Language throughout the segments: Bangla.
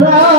Oh,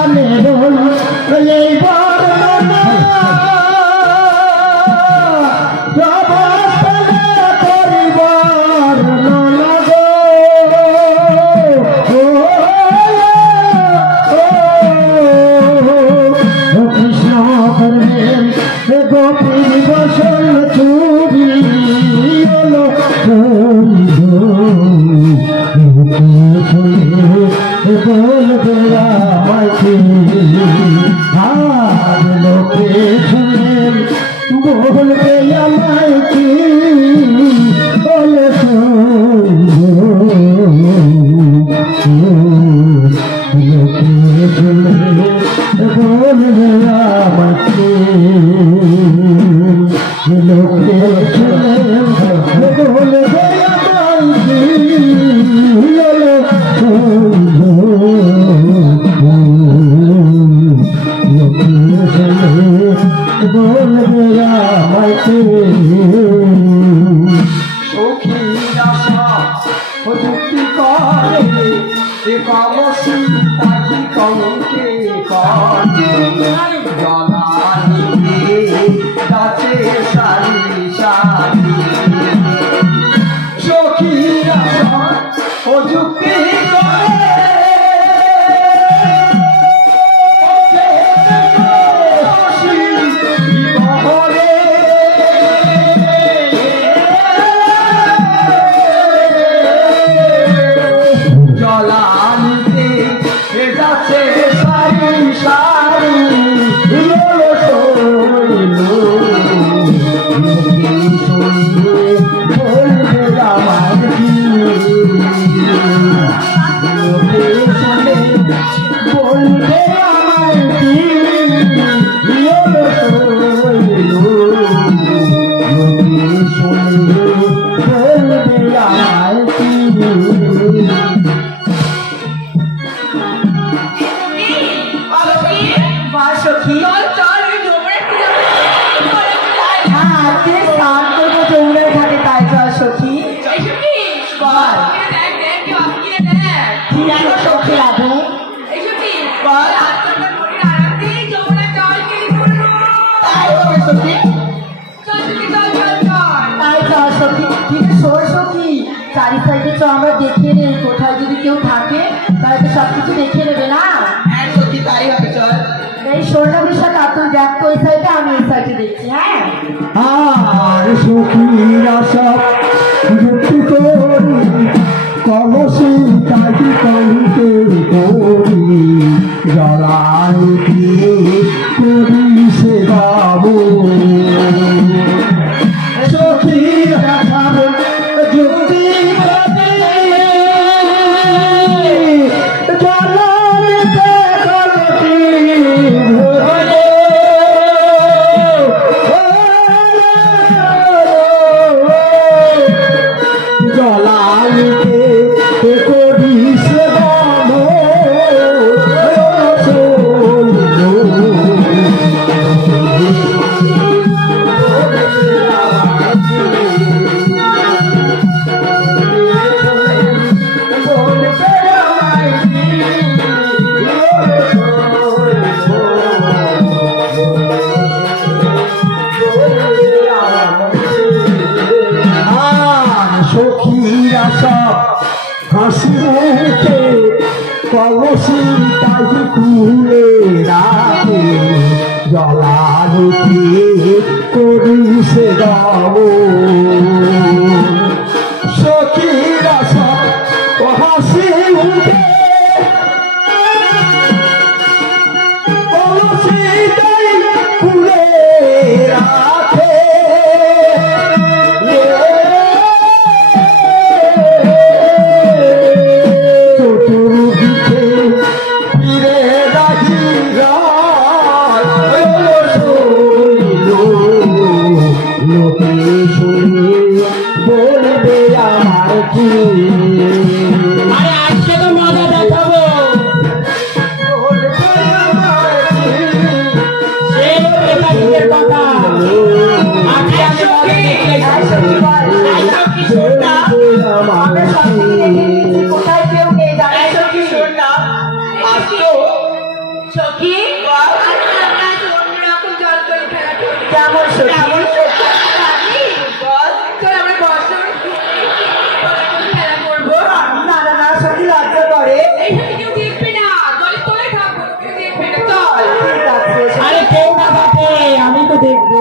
আমি দেখবো।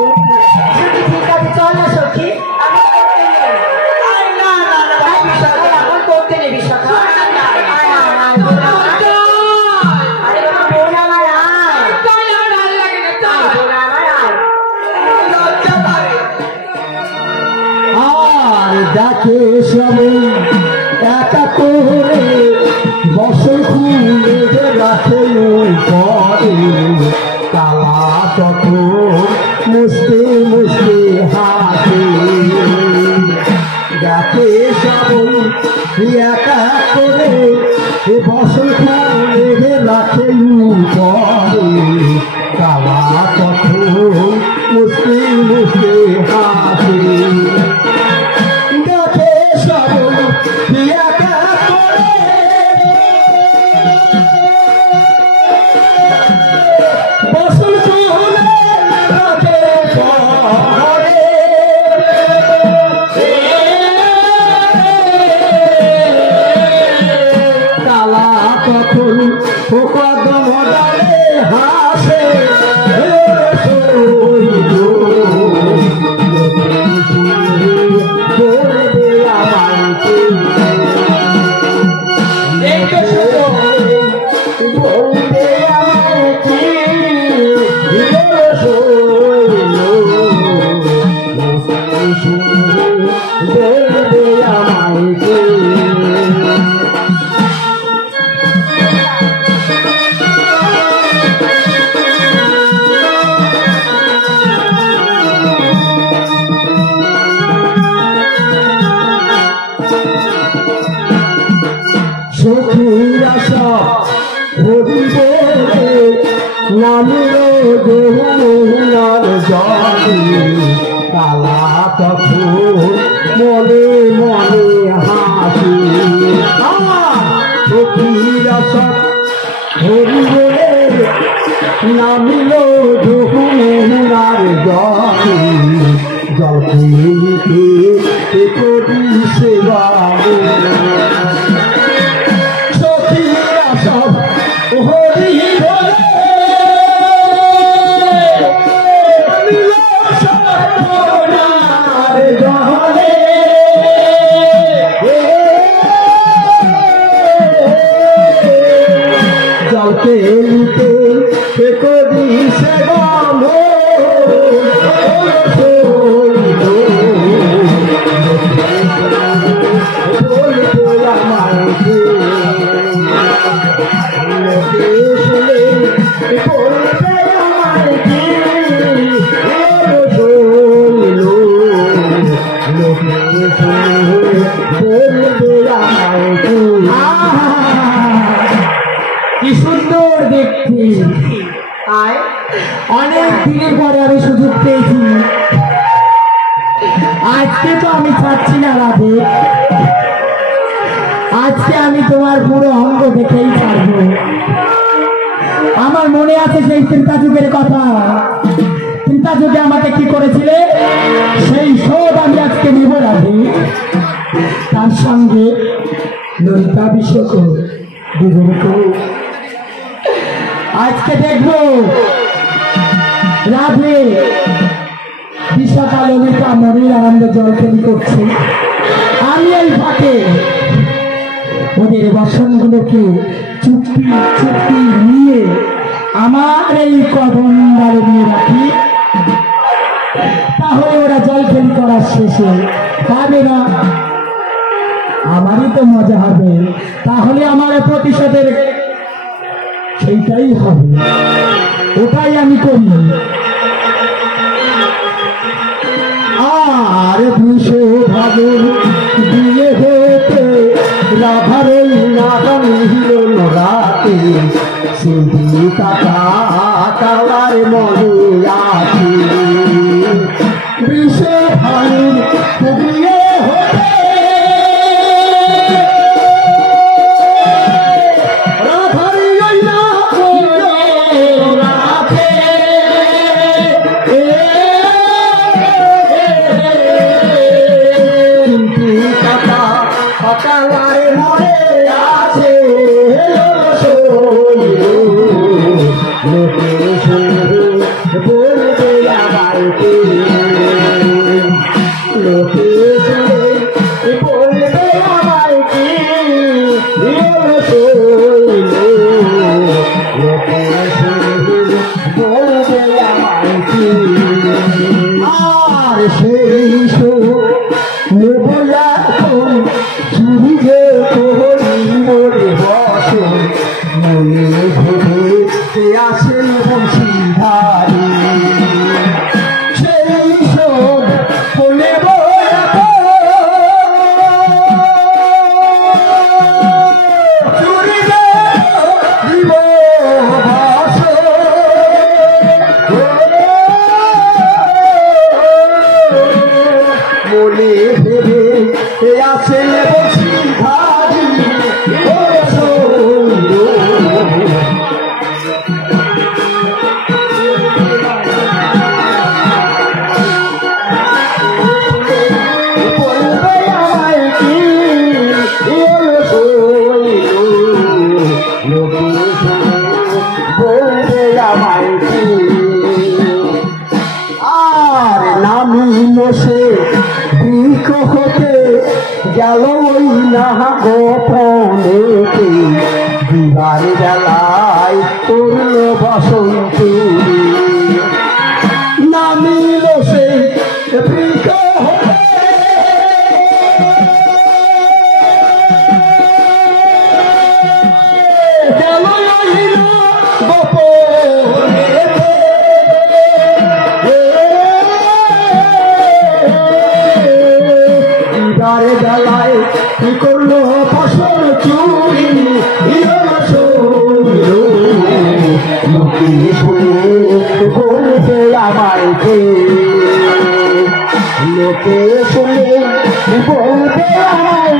ঠিক আছে চল না সখী, আমি এখন করতে নেবি সখা। ডাকে সবে একা করে বসে খুলে রাখে পরে কালা তখন মুছতে মুছতে হাতে ডাকে সবে একা করে বসে খুলে রাখে পরে কালা তখন মুছতে মুছতে হাতে কালা তখন মনে মনে হাসি নামিল যমুনার জলে জল খেয়ে করি সেবা সখীরা সব হরি বলে জলকে লুটে করি সেবা কি সুন্দর দেখতে। আয় অনেক দিনের পরে আমি সুযোগ পেয়েছি, আজকে তো আমি ছাড়ছি না রাধে, আজকে আমি তোমার পুরো অঙ্গ দেখেই ছাড়বো। আমার মনে আছে সেই চিন্তা যুগের কথা, চিন্তা যুগে আমাকে কি করেছিলে সেই শোধ আমি আজকে নিব রাধে। তার সঙ্গে ললিতা বিশ্বক দুজনকে আজকে দেখবো রাধে বিশাখা ললিতা মনের আনন্দে জলকেলি করছে, আমি এই ফাঁকে ওদের বাসনগুলোকে চুপটি চুপটি নিয়ে আমার এই কদম ডালে নিয়ে রাখি, তাহলে ওরা জলকেলি করার শেষে পাবে না, আমারই তো মজা হবে, তাহলে আমার প্রতিশোধের সেইটাই হবে, ওটাই আমি করি। আর বিশ্বভাবের বিয়ে হতে রাধার নাগা মিহিল রাতে সিদ্ধি কাকা কালার মনে আছে বিশ্বভাবের বিয়ে হতে বলবে আমার গেল ওই না গোপনে বিবার বেলায় করল বসন্ত নামিল সে বৃক্ষ বেলায় কি করলো ফসল চুরি লোকে শুনে বলবে আমায় লোকে শুনে বলবে আমায়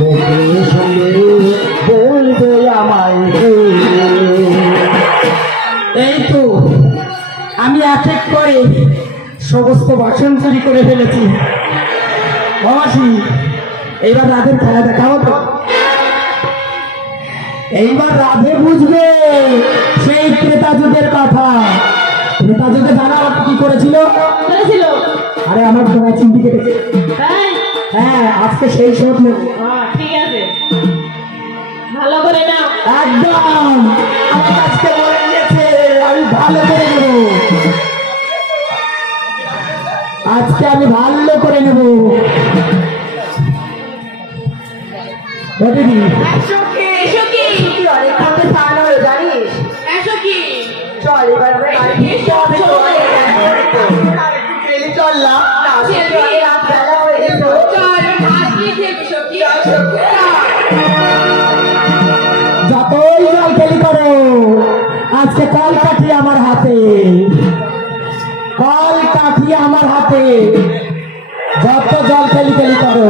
লোকে শুনে বলবে আমায় এই তো আমি এক এক করে সমস্ত বাসন চুরি করে ফেলেছি। বাবাসি এইবার রাধের খেলা দেখাবো তো। এইবার রাধে বুঝবে সেই ক্রেতা যুগের কথা। ক্রেতা যুগে জানা কি করেছিল? আরে আমার তোমায় চিন্তি কেটেছে। হ্যাঁ আজকে সেই সব নেব। ঠিক আছে, ভালো করে নাও। একদম আমার আজকে মনে নিয়েছে, আমি ভালো করে নেব। আজকে আমি ভালো করে নেব। কি অনেক কাছে স্নান হলো জানিস? চল এবার চললাম বেলা হয়ে গেল। যতই জল খেলি করো আজকে কল কাঠি আমার হাতে, কল কাঠি আমার হাতে। যত জল খেলি খেলি করো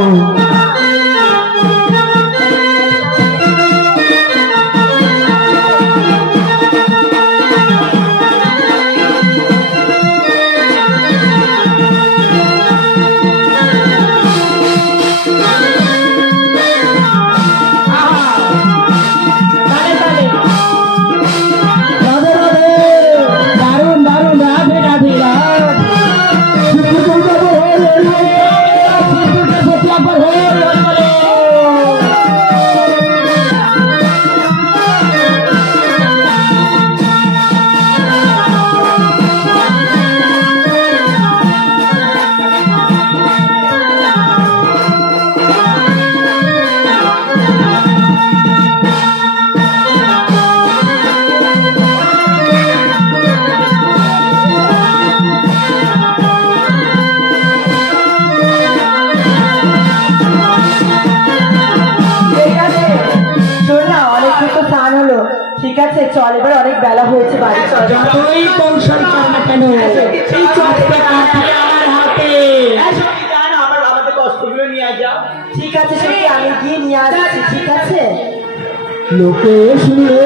ঠিক আছে চল এবার অনেক বেলা হয়েছে বাড়ি চল। যতই কৌশল কর না কেন এই চটকে কাঠি আমার হাতে। ঠিক আছে সত্যি আমি গিয়ে নিয়ে আসছি। ঠিক আছে লোকে শুনে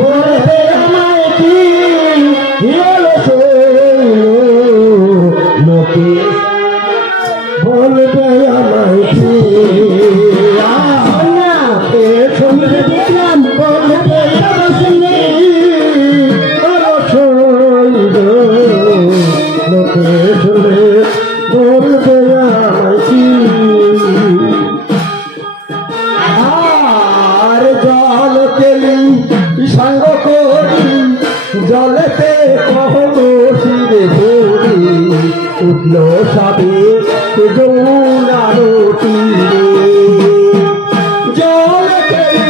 বলবে আমায় কি লোকে বলবে আমায় কি শুনবে দেখলাম বলবে লোকে শুনে বলবে আমায় কি আর জল কেলি সঙ্গ করি জলেতে কখনো শিরে করি উঠল সাবে যৌনারো তীরে জল কেলি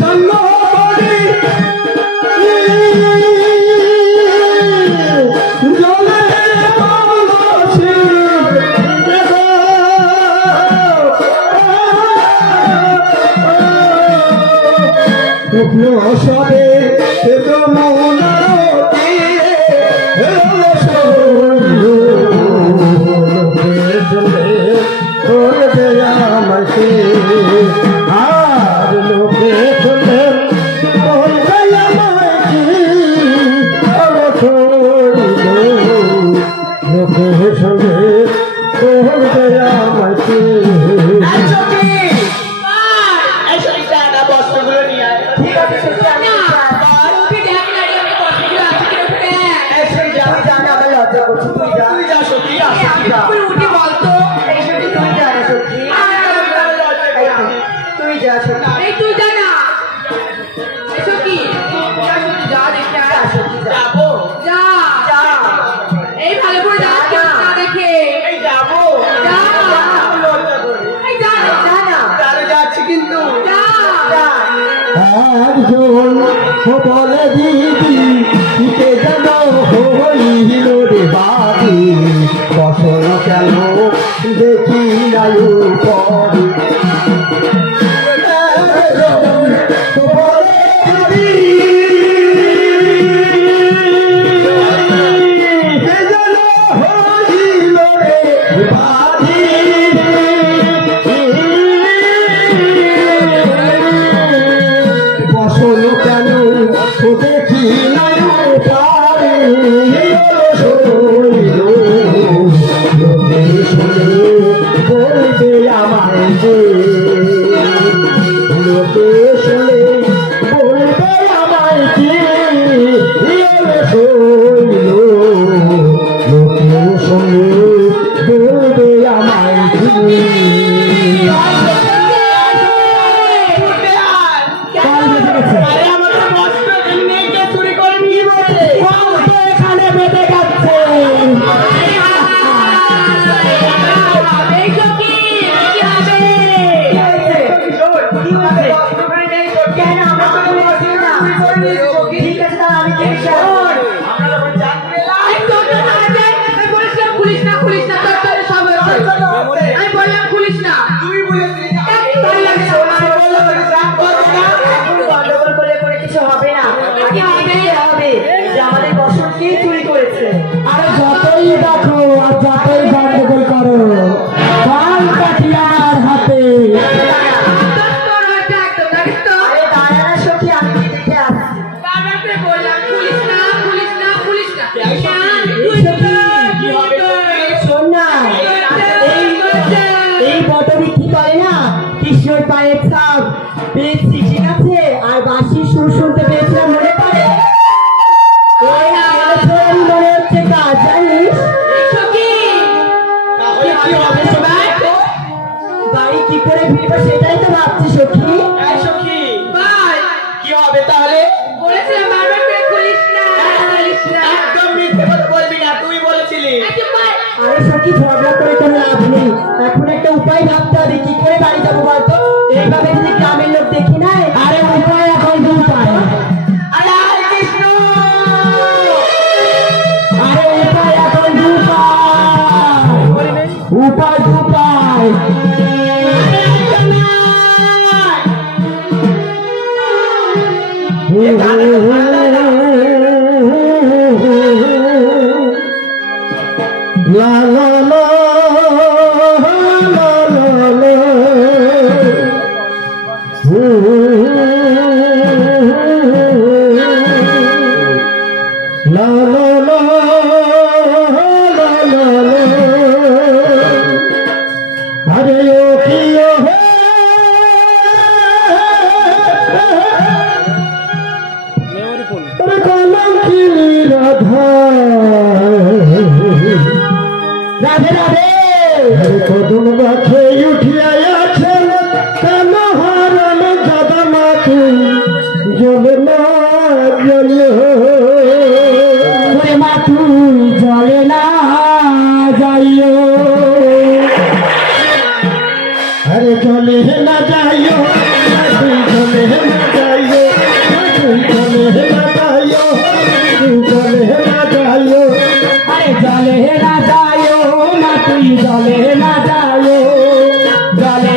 সঙ্গ করি জলে কখনো শিরে উঠল সবে আমাকে আর লোকে শুনে বলবে আমাকে লোকে শুনে বলবে আমাকে ঠিক আছে সত্যি আমি জানি আমার লজ্জা করছি। তুই যা এই তুই যা না এসো কি যা দেখে আর যাবো যা যা এই ভালো করে যা কেউ না দেখে এই যাবো যা এই যা না যা না তাহলে যাচ্ছি কিন্তু যা যা একজন বলে দিদি কে যেন হইল রে বাড়ি ফসল কেন দেখি আয়ু পরি ফসল কেন দেখি নাই পারে বলবে আমায় যে লোকে শুনে বলবে আমায় যে লোকে শুনে বলবে আমায় যে আরে আমাদের বস্ত্র নিয়ে কে চুরি করে নিয়ে বসে এখানে বেঁধে যাচ্ছে এইসো কি কি হবে কেন আমরা তো বসি না ঠিক আছে তাহলে আমি চেষ্টা করব আমরা যখন জানতে এই তোর তো আছে আমি বলেছিলাম খুলিস না তোর তো সব হয়েছে আমি বললাম খুলিস না তুই বলেছিস তাই লাগে গন্ডগোল করে কিছু হবে না আগে দেখতে হবে যে আমাদের বসত কে চুরি করেছে আরে যতই দেখো আর যতই গন্ডগোল করো কাল কাঠিয়ার হাতে তোর হয়েছে একদম জানিস তো আরে দাঁড়া না সখী আমি কি দেখে আসছি বাবাকে বললাম খুলিস না তুই কি হবে শোন না এই বটো বিক্রি করে না কৃষ্ণর পায়ের ছাপ পেয়েছি ঠিক আছে আর বাঁশির সুর শুনতে পেয়েছিলাম মনে পড়ে এই আলোচনা মনে হচ্ছে কাজ জানিস কি হবে সবাই বাড়ি কি করে ফিরবো সেটাই তো ভাবছি সখী ভাই কি হবে তাহলে বলেছিলাম বারবার করে খুলিস না একদম মিথ্যে কথা বলবি না তুই বলেছিলি আচ্ছা ভাই আরে সখী ঝগড়া করে কোনো লাভ নেই এখন একটা উপায় ভাবতে হবে কি করে বাড়ি যাবো বলতো এইভাবে যদি গ্রামের লোক দেখি না আরে উপায় এখন দুপায় আরে হরে কৃষ্ণ আরে উপায় এখন দুপায় দুপায় লা লা লা লা লা লা লা লা লা লা লা আরে ও কি ও আরে কলম কি রাধা রাধে রাধে কদম গাছে উঠিয়া আছেন কেন হারান দাদা মাতু জলে না জলে মাতু জলে না যাইও আরে জলে না যাইও জলে না যাইও জলে না যাইও জলে না যাইও আরে জলে না যাইও না তুই জলে না যাইও জলে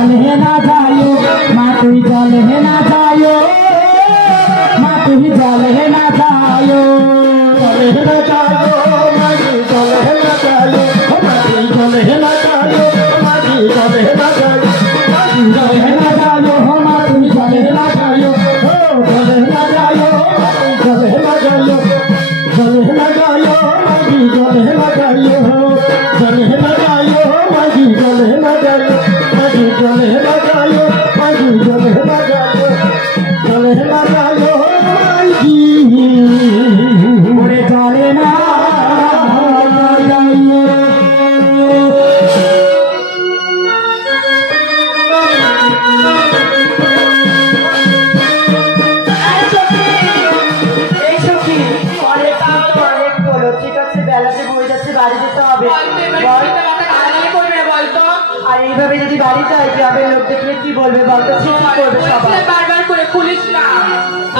জলে না যাইও মা তুমি জলে না যাইও মা তুমি জলে না যাইও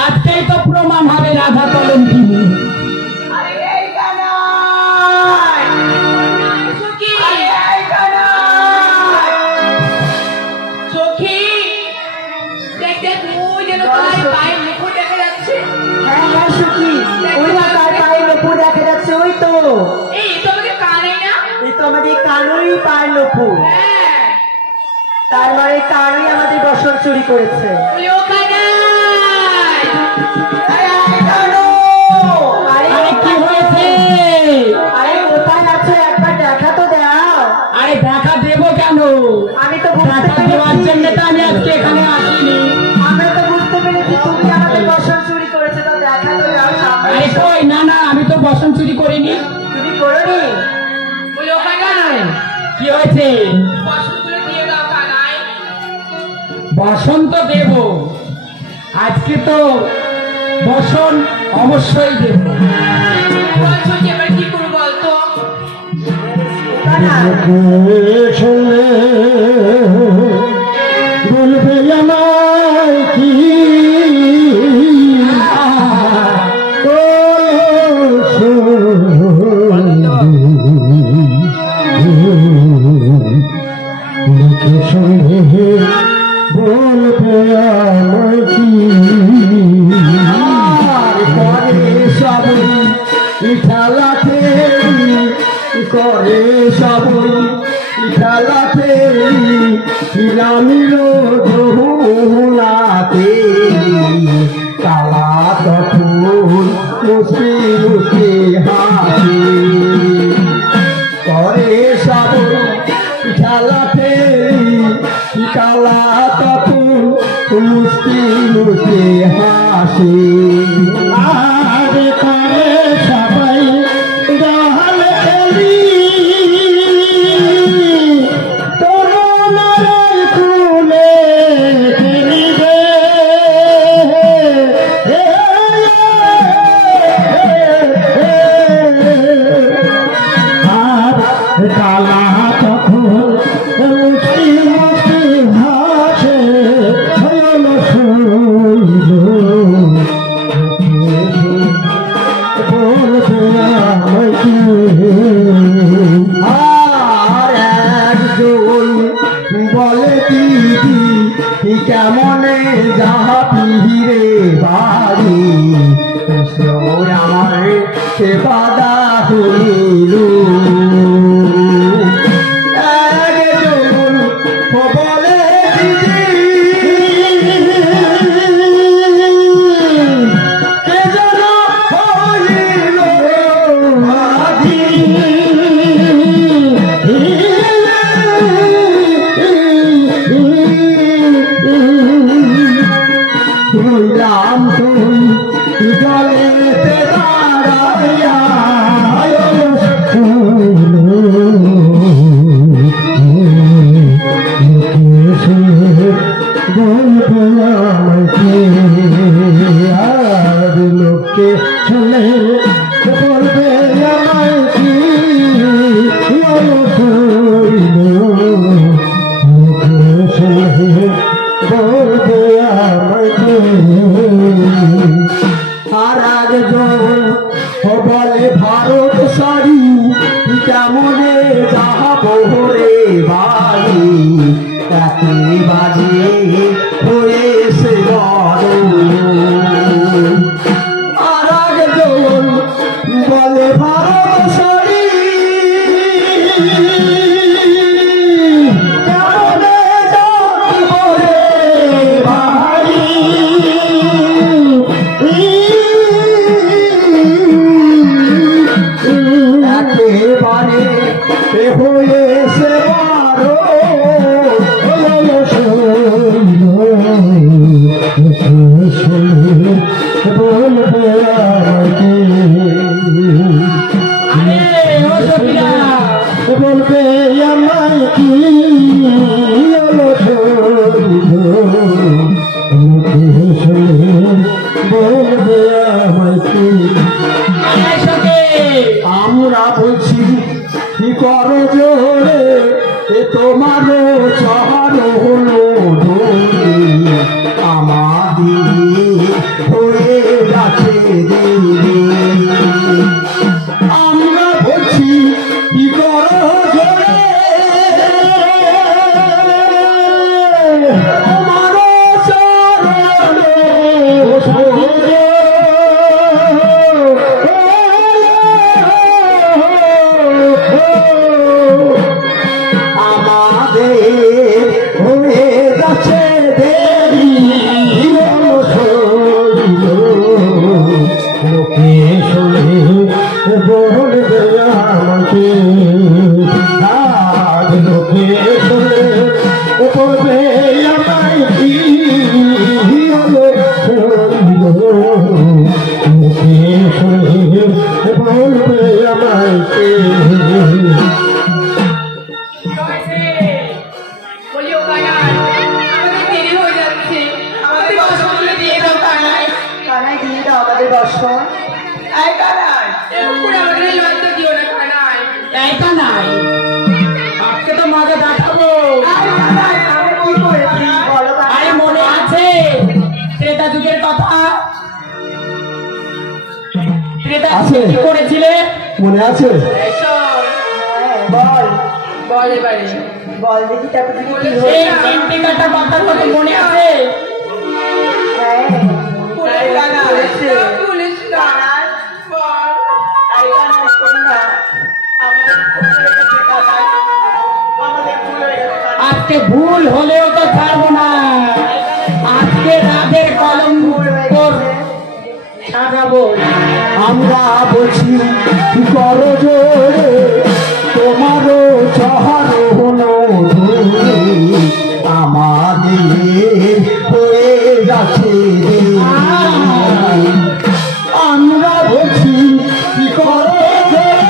আজকেই তো প্রমাণ হবে রাধা তলন কিনে তার মানে কানই আমাদের বসন চুরি করেছে। কি হয়েছে? আরে কোথায় আছো একবার দেখা তো দাও। আরে দেখা দেবো কেন? আমি তো দেখা দেওয়ার জন্য তো আমি আজকে এখানে আসিনি। আমরা তো বুঝতে পেরেছি তুমি আমাদের বসন চুরি করেছে, তো দেখা তো দাও। আরে কই, না না আমি তো বসন চুরি করিনি। তুমি করোনি? কি হয়েছে? বসন্ত দেব, আজকে তো বসন অবশ্যই দেব। কি করবো বলতো? বলবে আমার কি সঙ্গে বলবে আমার কি করে সবই খেলাতে নামিল যমুনাতে কালা তখন মুসকি মুসকি হাসি করে সবই খেলাতে কালা তখন মুসকি মুসকি হাসি আর করে সবাই জহল খেলি তরুণের কুলে খেলিবে আর কালা তখন মুসকি মুসকি হাসে হল শৈল আর একজন বলে দিদি কেমনে যাহা পিহিরে বাড়ি আমার সে বাদা হইল একজন বলে দিদি কে যেন হইল মাঝি হইলাম তুই জলেতে দাঁড়াইয়া আর লোকে চলে বলবে আমায় কি বলবে আমায় কি আর একজন বলে ভারত সারি কেমনে যাহা বহরে বাড়ি একেবারে হয়েছে আর একজন বলে ভারত সারি কেমনে বহরে বাড়ি একেবারে হয়েছে বলবে আমাকে বলবে আমায় কি বলবে আমায় কি আমরা বলছি কি করো জোরে এ তোমারও চহারো হলো দোলে আমাদের হয়ে গেছে দিদি আমরা বলছি কি করো জোরে তোমারও আমাদের হয়ে যাচ্ছে দেরি লোকে শুনে বলবে আমাকে আর লোকে শুনে বলবে আমায় কি লোকে শুনে বলবে আমায় কি বলি ও কানাই আমাদের দেরি হয়ে যাচ্ছে আমাদের বসনগুলো দিয়ে দাও কানাই কানাই দিয়ে দাও আমাদের বসন এই কানাই এরকম করে আমাদের এই লজ্জা দিও না কানাই এই কানাই আজকে তো মাকে দেখাবো আরে কানাই আমি কি করেছি বলো কানাই আরে মনে আছে ত্রেতা যুগের কথা ত্রেতা আছে। কি করেছিলে মনে আছে এসো বল বল এবারে বল দেখি তারপর কি সেই হয়েছে তিনটি কাটা পাতার কথা মনে আছে হ্যাঁ পুলিশ কানাই পুলিশ কানাই বল এই কানাই শোন না আমাদের আজকে ভুল হলেও তো ছাড়বো না, আজকে রাধের কলম সাজাবো। আমরা বলছি কি করো জোরে, তোমারও চহার হলো আমাদের হয়ে যাচ্ছে রে। আমরা বলছি কি করো জোরে,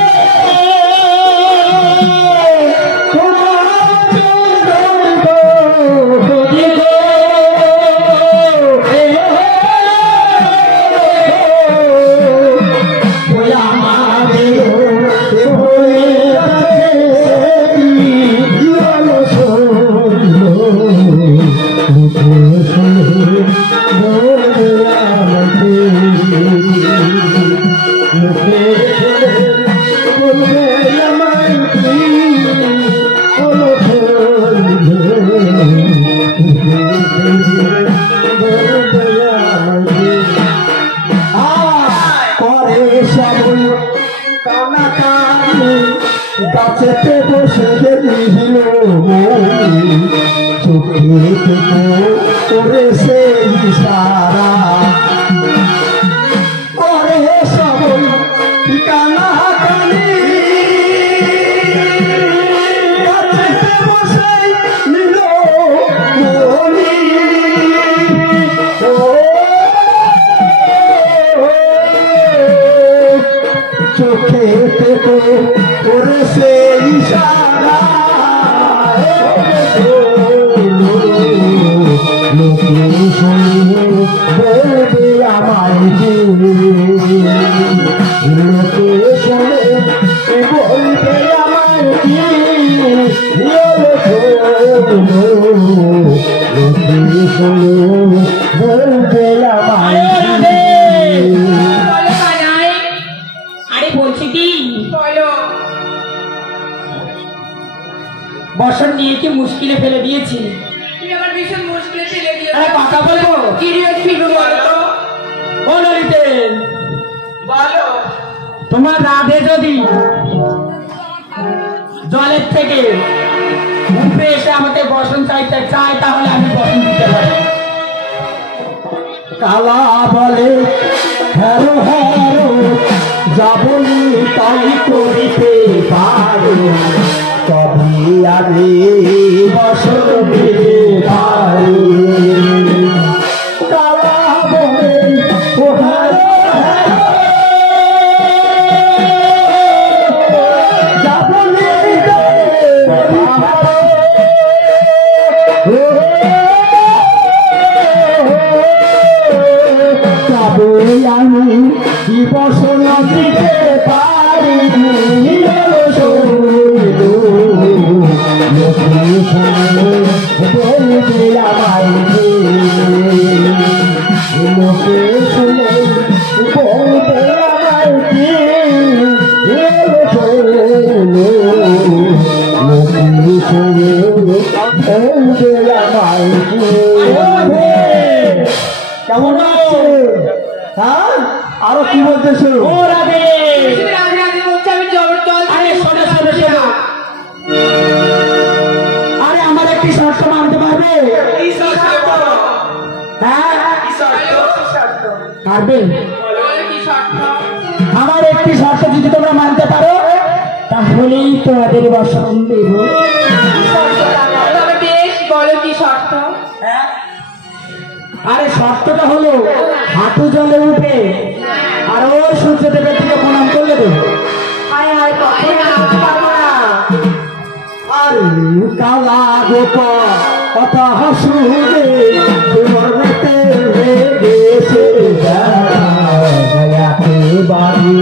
গাছেতে বসে গেছিল চোখে করে সেই সারা করে সবই ঠিকানা কানি গাছেতে বসে নিল মনি চোখে করে সেই সারা লোকে শুনে বলবে আমায় যে, লোকে শুনে বলবে আমায় কি, লোকে শুনে বলবে আমায় কি। আরে বলছি কি, বলো বসন নিয়ে কি মুশকিলে ফেলে দিয়েছি। তুমি আমার ভীষণ মুশকিলে ফেলে দিয়েছো। আরে কথা বলবো, কি হয়েছে একটু বলো তো। ও ললিতে, বলো তোমার রাধে যদি জলের থেকে উপরে এসে আমাকে বসন চাইতে চায়, তাহলে আমি বসন দিতে পারি। কালা বলে হ্যারো হ্যারো যাবনি তাই করিতে পারো, তবে আমি বসন দিতে পারি। কালা বলে ও হ্যারো যাবনি আমি বসন দিতে পারি। বলবে আমায় লোকে শুনে বলবে আমায় কি, লোকে শুনে বলবে আমায় কি। কেমন আছে? হ্যাঁ, আরো কি বলতেছো? ও রাধে, তুমি রাধে রাধে বলছো, আমি জল আরে শোনো শোনো শোনো, আরে আমার একটি শর্ত মানতে পারবে? কি শর্ত? হ্যাঁ কি শর্ত? পারবে? বলো কি শর্ত? আমার একটি শর্ত যদি তোমরা মানতে পারো, তাহলেই তোমাদের বসন দেব। তবে বেশ, বলো কি শর্ত? আরে শর্তটা হলো হাঁটু জলে উঠে আর ওই সূর্যদেবের দিকে প্রণাম করলে দেব। হায় হায়, কখন আসতে পারবো না। আরে কালা গোপা কথা শুনে তোমার মতে গেছে দয়াতে বাড়ি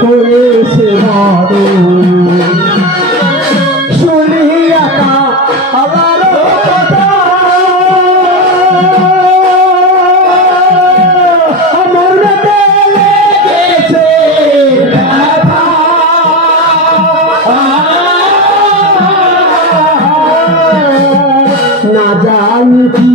করেছে মারো শুনিয়া তা আমার কথা আমার মতে গেছে না জানি কি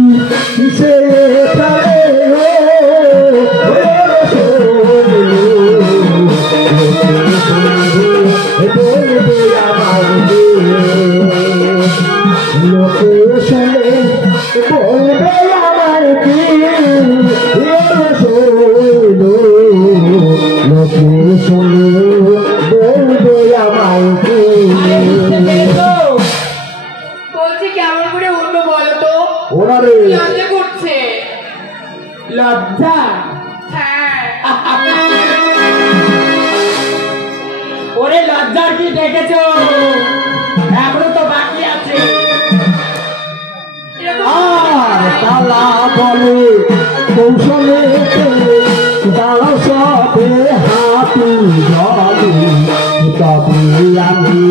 কি ডেকেছ? এখনো তো বাকি আছে। আর কালা বলে কৌশলে দাঁড়া সবে হাতি জলে তবে আমি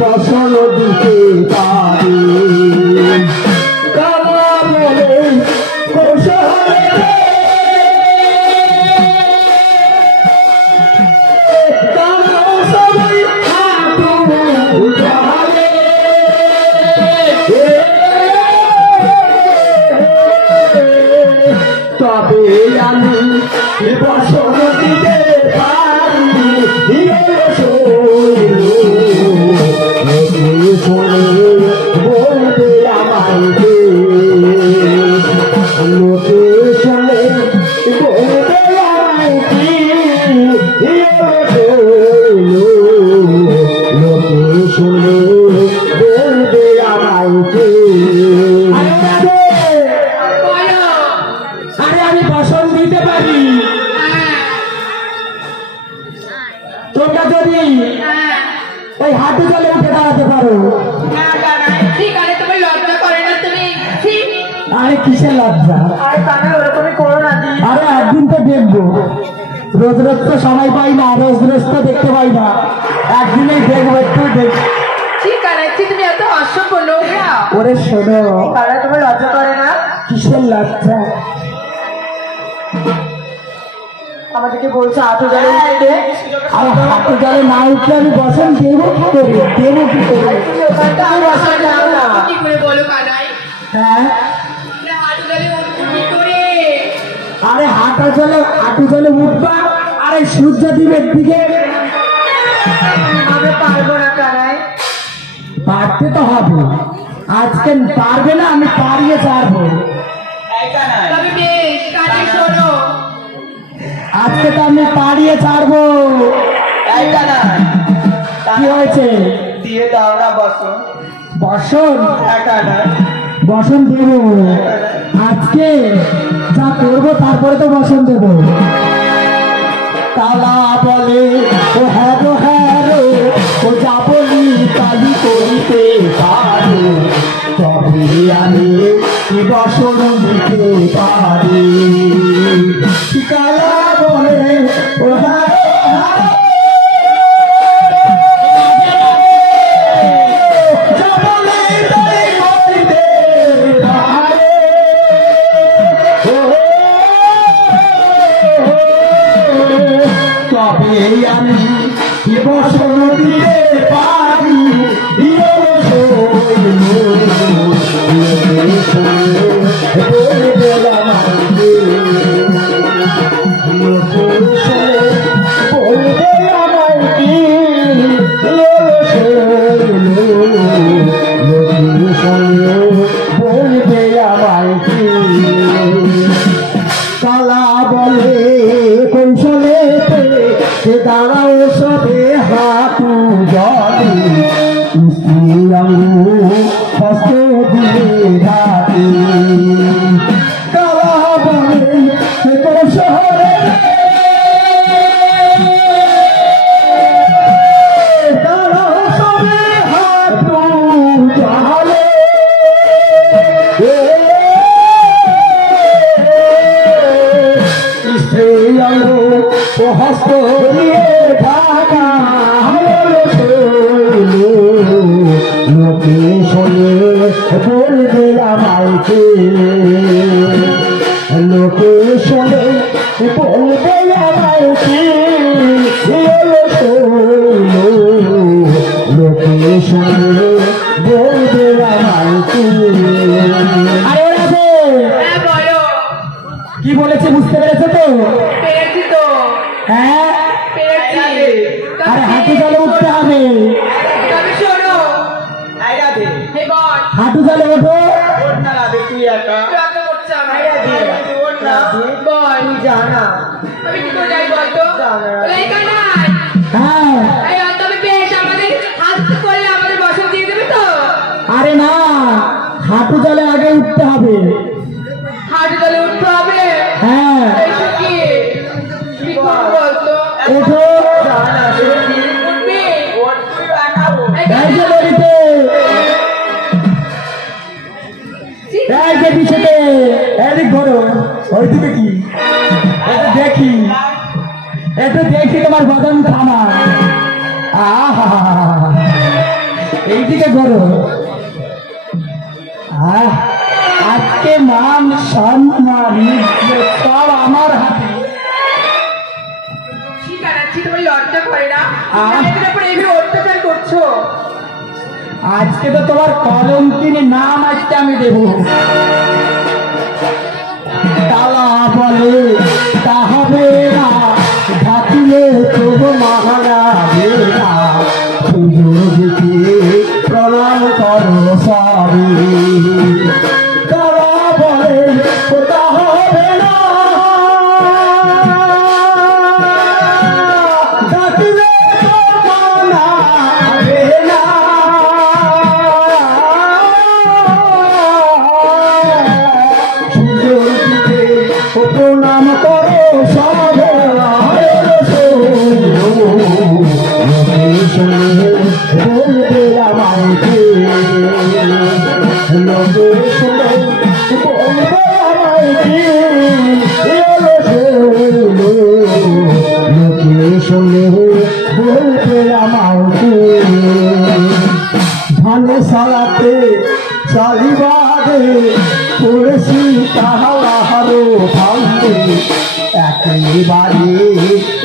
বসন দিতে পারি। কালা বলে কৌশলে দাঁড়া সবে হাতি জলে তবে আমি বসন দিতে পারি। বলবে আমাকে লোকে শুনে বলবে আমাকে লোকে শুনে বলবে আমাকে। বলো। আরে আমি বসন দিতে পারি। তোমরা যদি হ্যাঁ। ওই হাঁটু জলে উঠে দাঁড়াতে পারো। না কানাই, ঠিক আছে, তোমার লজ্জা করে না তুমি? ঠিক। আরে কিসের লজ্জা? আরে কানে ওরকমই করো না দি। আরে একদিন তো দেখবো, রোজ রোজ তো সময় পাই না, রোজ রোজ তো দেখতে পাই না, একদিনেই দেখবো, একটু দেখ। ঠিক আছে, তুমি এত অসভ্য নোংরা। ওরে শোনো, কানে তোমার লজ্জা করে না? কিসের লজ্জা? আমাদেরকে বলছো আঠো জলে উঠতে। আর হাঁটু জলে না উঠলে আমি বসন দেবো কি করে? দেবো কি করে? তুমি ওখানটা আর বসার যাও না। কি করে বলো কানাই? হ্যাঁ, না, হাঁটু জলে উঠবো কি করে? আরে হাঁটু জলে উঠবা, আরে সূর্য দ্বীপের দিকে। আমরা পারবো না কানাই। পারতে তো হবে, আজকে পারবে না, আমি পারিয়ে ছাড়বো। তবে বেশ, কানে শোনো। আজকে তো আমি পারিয়ে ছাড়বো। কি হয়েছে? দিয়ে দাও না বসন। বসন? একা না বসন দেবো আজকে, যা করবো তারপরে তো বসন দেবো। কালা বলে ও হ্যাঁ রে ও যা বলি তালি করিতে পারি। তবে আমি বসন দিতে পারি। কালা বলে ও হ্যাঁ যা বলি তালি করিতে পারি। তবে আমি বসন দিতে পারি। বলবে আমাকে বলবে আমাকে বলবে আমাকে। কালা বলে কৌশলে দাঁড়াও সবে হাঁটু জলে হস্ত দিয়ে রাতে। কালা বলে কৌশলে দাঁড়াও সবে হাঁটু জলে ও হস্ত দিয়ে ঢাকা লোকে শোনে বলবে আমাকে। লোকে শোনে বলবে আমাকে। লোকে শোনে বলবে আমাকে। আরে ওরা আছে। হ্যাঁ বলো। কি বলেছে বুঝতে পেরেছো তো? পেরেছি তো। হ্যাঁ, পেরেছি। আরে হাঁটু জলে উঠতে হবে। তবে শোনো। হে বল। হাঁটু জলে ওঠো। তুই একা রাতে করছে আমার। বল। তুই জানা আমি কি করে যাই বলতো? এই কানাই। হ্যাঁ, এই তবে বেশ, আমাদের হাত করে আমাদের বসন দিয়ে দেবে তো? আরে না, হাঁটু জলে আগে উঠতে হবে। হাঁটু জলে উঠতে হবে। হ্যাঁ, এইসব কি? কি করবো বলতো? ওঠো। জানা উঠবি? একটু দেখি তোমার বদন থামা। আহা, এইদিকে করো। আজকে মান সম্মান সব আমার হাতে। শিকারাচ্ছি, তোমার লজ্জা করে না? আহ। মেয়েদের উপর এইভাবে অত্যাচার করছো। আজকে তো তোমার কলঙ্কিনী নাম আজকে আমি দেব। তালা বলে তা হবে না, ঢাকিলে তবু মহারাবে না, সুযোগ দিয়ে প্রণাম করো সবে। তালা বলে তা হবে না, ঢাকিলে তবু মানাবে না, প্রণাম করো সবে। বলবে আমাকে, লোকে শুনে বলবে আমাকে, লোকে শুনে বলবে আমাকে। ধানে সালাতে চালিবাদে পড়েছি তাহারও ভাঙবে, একেবারে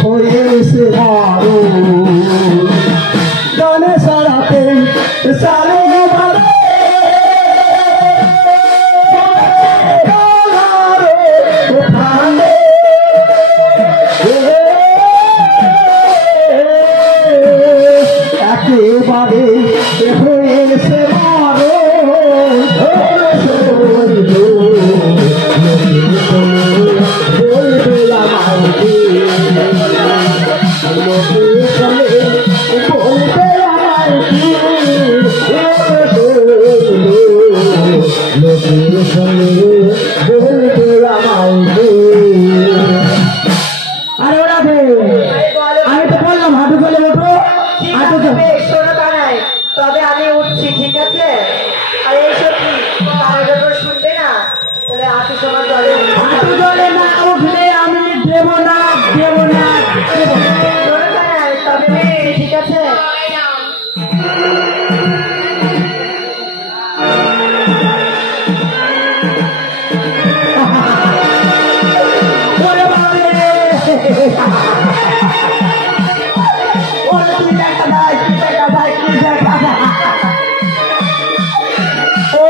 হয়েছে বড়। ধানে সালাতে চালিবাদে একেবারে হয়েছে বড়। বলবে আমাকে, বলবে আমাকে, লোকের সঙ্গে বলবে আমাকে। আরে ওরা আমি তো বললাম হাঁটু চলে ওঠো, হাঁটু চলে। শোনো কানাই, তবে আমি উঠছি, ঠিক আছে? আর এইসব কি কারোর যখন শুনবে না, তাহলে আটু সময় জলে হাঁটু চলে না উঠলে আমি দেব না, দেব না, দেব না। শোনো কানাই, তবে আমি উঠছি, ঠিক আছে? ওরে বাবারে! ওরে তুই দেখা যায়, কি দেখা যায়, কি দেখা যায়। ও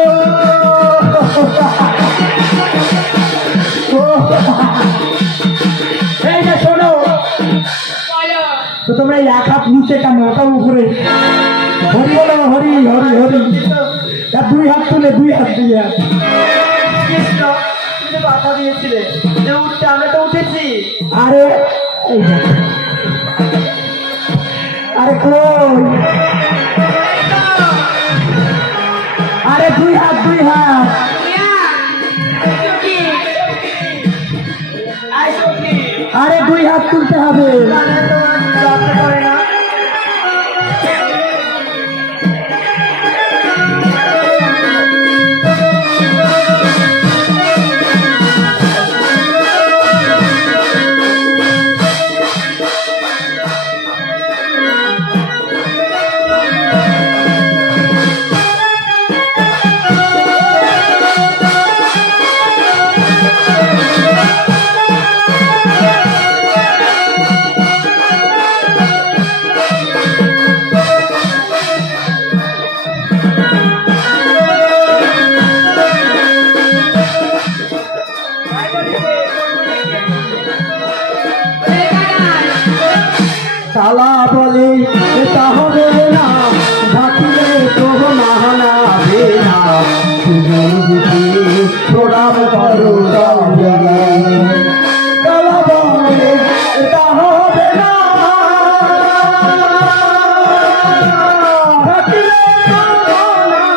এই যে শোনো, বলো। তো তোমরা এই এক হাত নিচে কেন, ওটা উপরে? হরি বলো, হরি হরি হরি। আর দুই হাত তুলে, দুই হাত দিয়ে কৃষ্ণ, তুমি তো কথা দিয়েছিলে যে উঠতে, আমরা তো উঠেছি। আরে এই দেখো। আরে কই, আরে দুই হাত, দুই হাত। আরে দুই হাত তুলতে হবে। কানাই তোমার লজ্জা করে না? তালা বলে এটা হবে না, ঢাকিলে তবু মানাবে না, সুযোগ দিতে প্রণাম করো সবে। তালা বলে এটা হবে না, ঢাকিলে তবু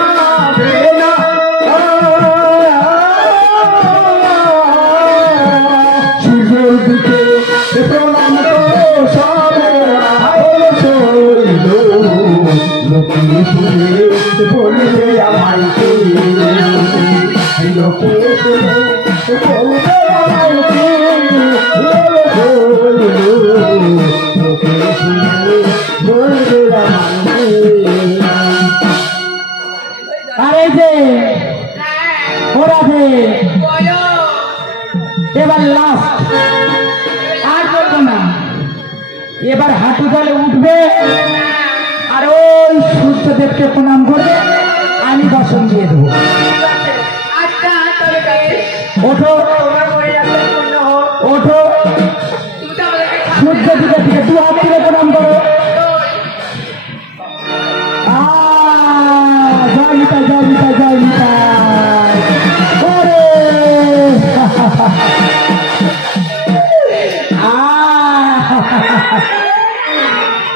মানাবে না, সুযোগ দিতে প্রণাম করো সবে। লোকে শুনে বলবে আমাকে, লোকে শুনে বলবে আমাকে, এবার হাঁটু জলে উঠবে আর ওই সূর্যদেবকে প্রণাম করবে, আমি দর্শন দিয়ে দেবো। আচ্ছা তবে বেশ। ওঠো তোমার পরিরাজ্য পূর্ণ হোক। ওঠো, তুমি তো আমাদেরকে সূর্য দিকে দিকে দু হাত তুলে প্রণাম করো। জয় নিতাই, জয় নিতাই, জয় নিতাই। ওরে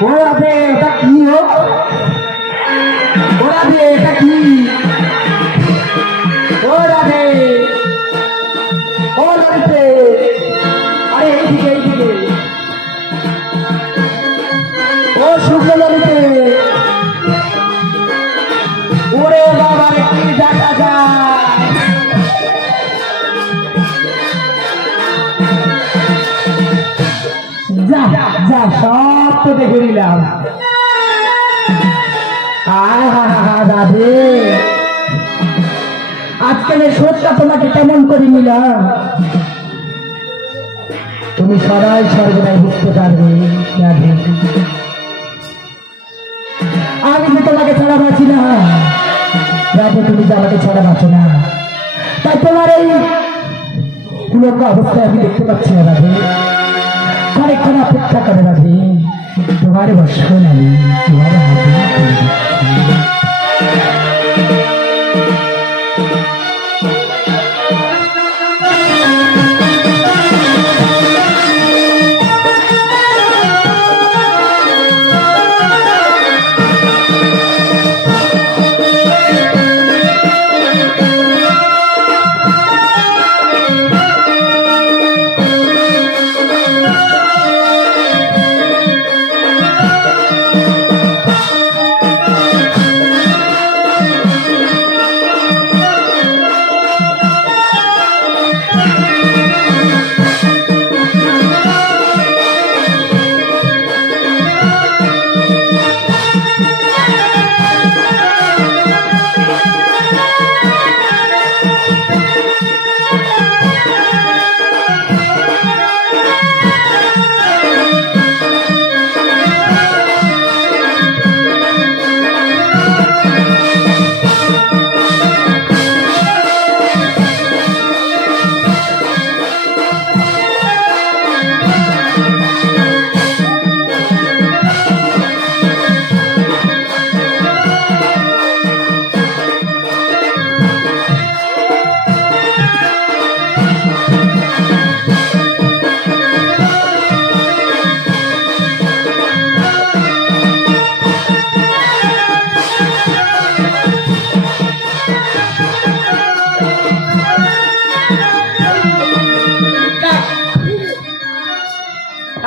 ওরা দে, এটা কি হো? ওরা দে, এটা কি? ওরা দে, ও লড়িতে, আরে এইদিকে এইদিকে, ও শুক্র লড়িতে। ওরে বাবা রে, কি দেখা যায়! যা যা, সব তো দেখে নিলাম। রাধে, আজকালের শোধটা তোমাকে কেমন করে নিলাম, তুমি সবাই সর্বদাই বুঝতে পারবে। রাধে, আমি যে তোমাকে ছাড়া বাঁচি না, রাধে তুমি যে আমাকে ছাড়া বাঁচো না, তাই তোমার এই পুরোনো অবস্থায় আমি দেখতে পাচ্ছি না। রাধে, অনেকক্ষণ অপেক্ষা করে রাধে, তোমার বর্ষণ আমি তোমার হাতে তুলে দিচ্ছি।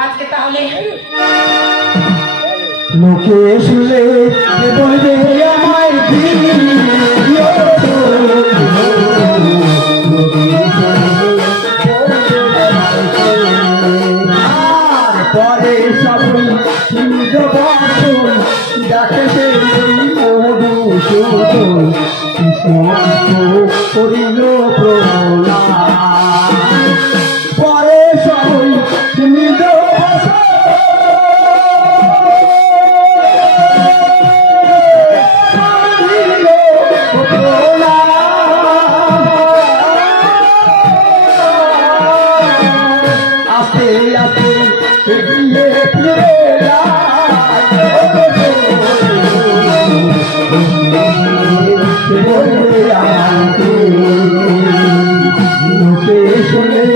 আজকে তাহলে লোকে শুনে বলবে আমায় পরে সবই ডাকে সে মধুসূদন কৃষ্ণ করিল প্রণাম। পরে সবই নিজ আস্তে আস্তে এগিয়ে ফিরে লোকে শুনে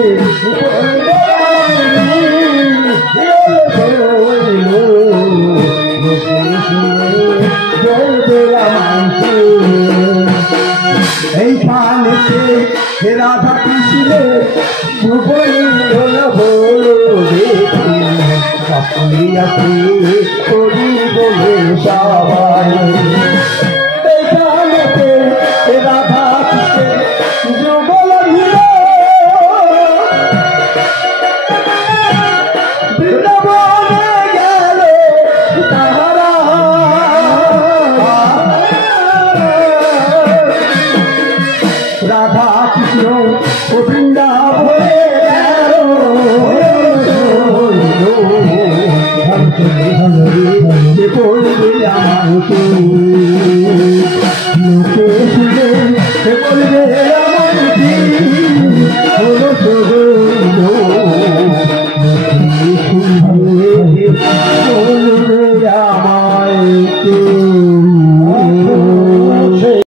এই পানিতে রাধা কৃষ্ণ করি বলে সবাই এই পানিতে রাধা কৃষ্ণ যুগল বৃন্দাবনে গেল তাহারা রাধা কৃষ্ণ ও বৃন্দাবনে গেল যে করবে আমাকে লোকে শুনে সে করবে আমাকে হলো শুনবে করবে আমাকে